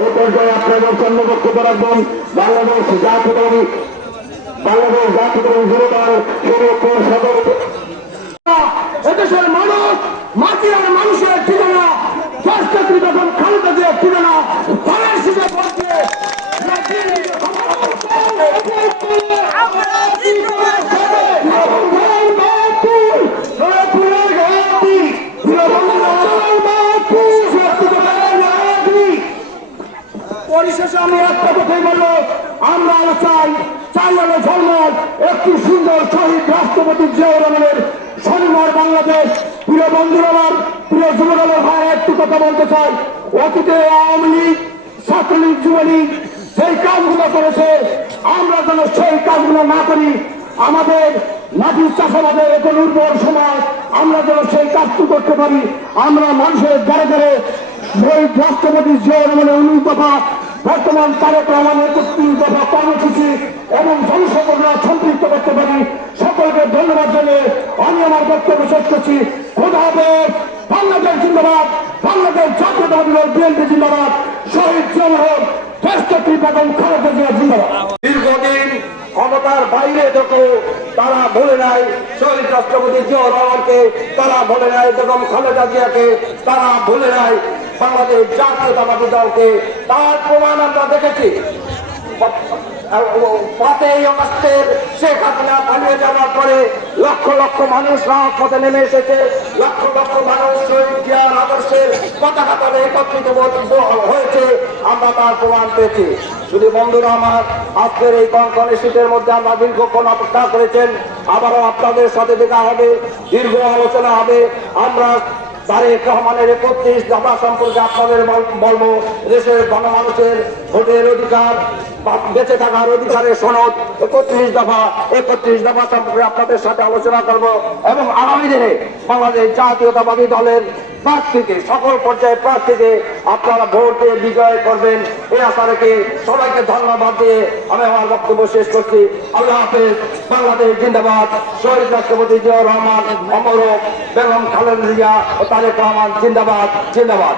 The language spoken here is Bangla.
এই পর্যায়ে আপনাদের জন্য বক্তব্য রাখবেন বাংলাদেশ জাতীয়তাবাদী যুবদল শরীয়তপুর সদর। এদেশের মানুষ মাটির মানুষের ঠিকানা রাষ্ট্রপতি যখন খালেদা জিয়ার ঠিকানা তাদের সুযোগ করছে পরিশেষে আমি একটা কথাই বলবো, আমরা চাই চাইলে ঝলমল একটি সুন্দর শহীদ রাষ্ট্রপতি জিয়াউর রহমানের স্বনির্ভর বাংলাদেশ। প্রিয় বন্ধুরা, আমার প্রিয় যুবদলের ভাই একটু কথা বলতে চাই। অতীতে আওয়ামী লীগ, ছাত্রলীগ, যুবলীগ সেই কাজগুলো করেছে, আমরা যেন সেই কাজগুলো না করি। আমাদের মাটির চাষাবাদের এখন উর্বর সময়, আমরা যেন সেই কাজটি করতে পারি। আমরা মানুষের দ্বারে দ্বারে শহীদ রাষ্ট্রপতি জিয়াউর রহমানের 19 দফা, বর্তমান তারেক রহমানের 31 দফা কর্মসূচি এবং জনসাধারণরা সম্পৃক্ত করতে পারি। সকলকে ধন্যবাদ জানিয়ে আমি আমার বক্তব্য শেষ করছি। খোদা হাফেজ। বাংলাদেশ জিন্দাবাদ, বাংলাদেশ জাতীয়তাবাদী দল বিএনপি জিন্দাবাদ, শহীদ জিয়াউর রাষ্ট্রপতি বেগম খালেদা জিয়া জিন্দাবাদ। দীর্ঘদিন ক্ষমতার বাইরে থেকে তারা ভুলে নাই শহীদ রাষ্ট্রপতি জিয়াউর রহমানকে, তারা ভুলে নাই বেগম খালেদা জিয়াকে, তারা ভুলে নাই বাংলাদেশ জাতীয়তাবাদী দলকে। তার প্রমাণ আমরা দেখেছি। 5ই আগস্টের শেখ হাসিনা পালিয়ে যাওয়ার পরে লক্ষ লক্ষ মানুষ রাজপথে নেমে এসেছে, লক্ষ লক্ষ মানুষ শহীদ জিয়ার আদর্শের পতাকা তলে একত্রিত হয়েছে, আমরা তার প্রমাণ পেয়েছি। শুধু বন্ধুরা আমার, আজকের এই কনকনে শীতের মধ্যে আমরা দীর্ঘক্ষণ অপেক্ষা করেছেন। আবারও আপনাদের সাথে দেখা হবে, দীর্ঘ আলোচনা হবে। আমরা তারেক রহমানের 31 দফা সম্পর্কে আপনাদের বলবো। দেশের গণমানুষের ভোটের অধিকার, বেঁচে থাকার অধিকারের সনদ 31 দফা সম্পর্কে আপনাদের সাথে আলোচনা করব এবং আগামী দিনে বাংলাদেশ জাতীয়তাবাদী দলের প্রার্থীকে, সকল পর্যায়ের প্রার্থীকে আপনারা ভোট দিয়ে বিজয় করবেন, এই আশা রেখে সবাইকে ধন্যবাদ দিয়ে আমি আমার বক্তব্য শেষ করছি। আল্লাহ হাফেজ। বাংলাদেশ জিন্দাবাদ, শহীদ রাষ্ট্রপতি জিয়াউর রহমান অমর, বেগম খালেদা জিয়া ও তারেক রহমান জিন্দাবাদ, জিন্দাবাদ।